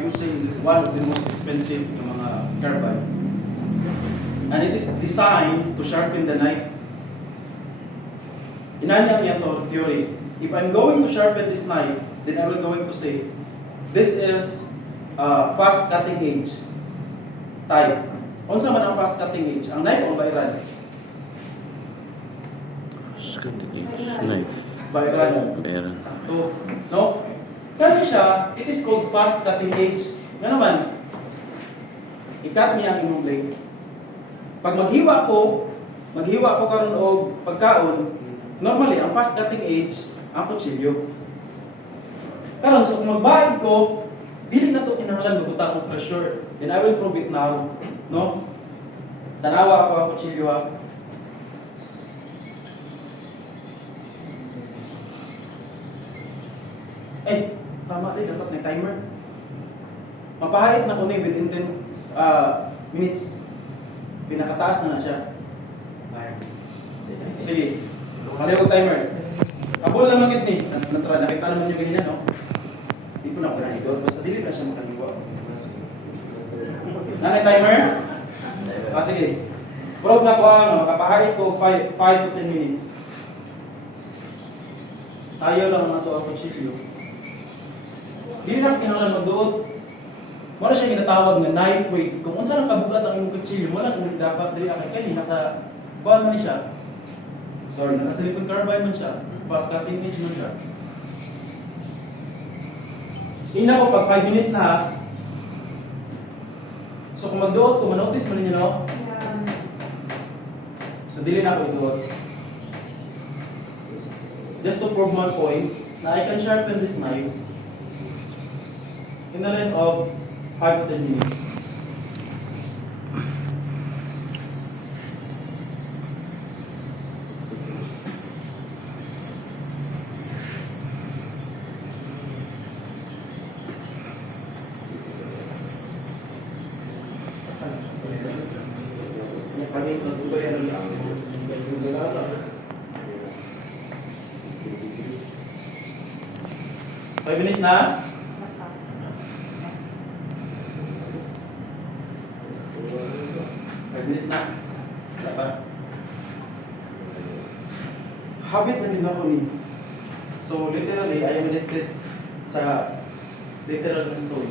using one of the most expensive ng mga carbide. And it is designed to sharpen the knife. Inanyang yan to theory. If I'm going to sharpen this knife, then I will going to say, this is fast cutting edge type. Unsa man ang fast cutting edge? Ang knife o viral? Fast cutting edge knife. Viral. Viral. Sakto. No? Kaya siya, it is called fast cutting edge. Nga naman, i-cut niya ang inyong blade. Pag maghiwa ko karon og pagkaon, normally, ang fast cutting edge, ang kutsilyo. Karon, so kung magbayad ko, dili na ito kinahanglan maguta ko pressure. And I will prove it now. No? Tanawa ako ang kutsilyo ha. Eh, tama din, dapat may timer. Mapahait na ko na within 10 minutes. Pinakataas na siya. Sige, mali ko timer. Abol naman yun eh. Nakita naman yung ganyan, no? Hindi ko na ako nahigod. Basta dili na siya makaliwa. Nanay timer? Sige. Prove na ko ang makapahait ko 5 to 10 minutes. Sayo lang ang nato ako chipyo. Hindi na kinahanglan magduot. Wala siya ginatawag na knife weight. Kung unsa lang kabugat ang imong kutsilyo, wala kung dapat dili akan kani naka kuan man siya. Sorry, naka silicone carbide man siya. Fast cutting edge man siya. Ina ko pag 5 minutes na ha. So kung magduot ko, manotice mo ninyo, no? So dili na ako iduot. Just to prove my point na I can sharpen this knife in the length of 5 to 10 minutes. Five minutes na? Minutes na. Dapat. Habit na din ako ni. So literally, I am addicted sa literal na stone.